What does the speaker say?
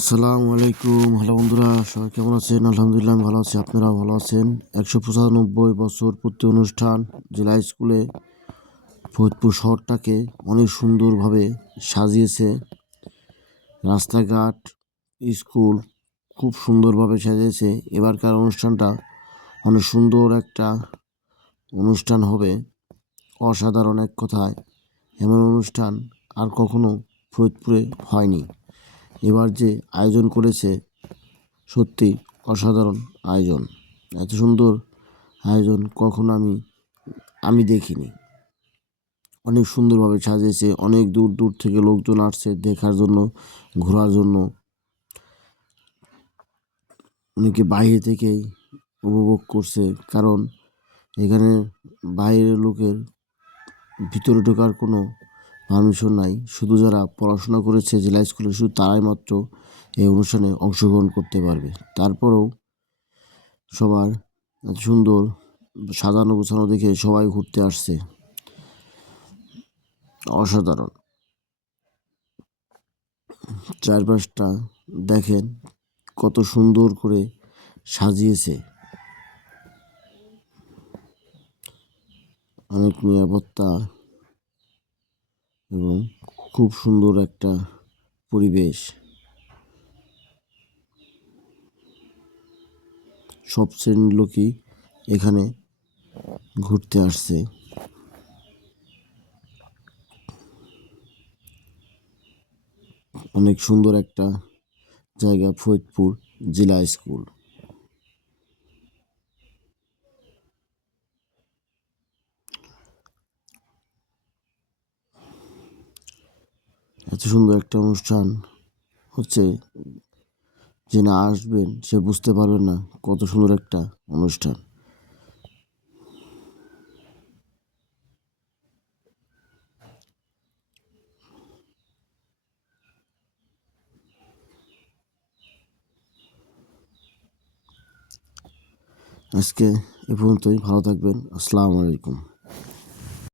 আসসালামু আলাইকুম। হ্যালো বন্ধুরা, সবাই কেমন আছেন? আলহামদুলিল্লাহ আমি ভালো আছি, আপনারাও ভালো আছেন। 195 বছর পূর্তি অনুষ্ঠান জেলা স্কুলে ফরিদপুর শহরটাকে অনেক সুন্দরভাবে সাজিয়েছে। রাস্তাঘাট, স্কুল খুব সুন্দরভাবে সাজিয়েছে। এবারকার অনুষ্ঠানটা অনেক সুন্দর একটা অনুষ্ঠান হবে। অসাধারণ এক কথায়, এমন অনুষ্ঠান আর কখনো ফরিদপুরে হয়নি। এবার যে আয়োজন করেছে সত্যি অসাধারণ আয়োজন। এত সুন্দর আয়োজন কখনো আমি দেখিনি। অনেক সুন্দরভাবে সাজিয়েছে, অনেক দূর দূর থেকে লোকজন আসছে দেখার জন্য, ঘোরার জন্য। অনেকে বাইরে থেকেই উপভোগ করছে, কারণ এখানে বাইরের লোকের ভিতরে ঢোকার কোনো পারমিশন নাই। শুধু যারা পড়াশোনা করেছে জেলা স্কুলে শুধু তারাই মাত্র এই অনুষ্ঠানে অংশগ্রহণ করতে পারবে। তারপরেও সবার এত সুন্দর সাজানো গোছানো দেখে সবাই ঘুরতে আসছে। অসাধারণ। চারপাশটা দেখেন কত সুন্দর করে সাজিয়েছে। অনেক নিরাপত্তা এবং খুব সুন্দর একটা পরিবেশ। সব শ্রেণীর লোকই এখানে ঘুরতে আসছে। অনেক সুন্দর একটা জায়গা ফরিদপুর জেলা স্কুল। এত সুন্দর একটা অনুষ্ঠান হচ্ছে, যে না আসবেন সে বুঝতে পারবেন না কত সুন্দর একটা অনুষ্ঠান। আজকে এ পর্যন্তই। ভালো থাকবেন। আসসালামু আলাইকুম।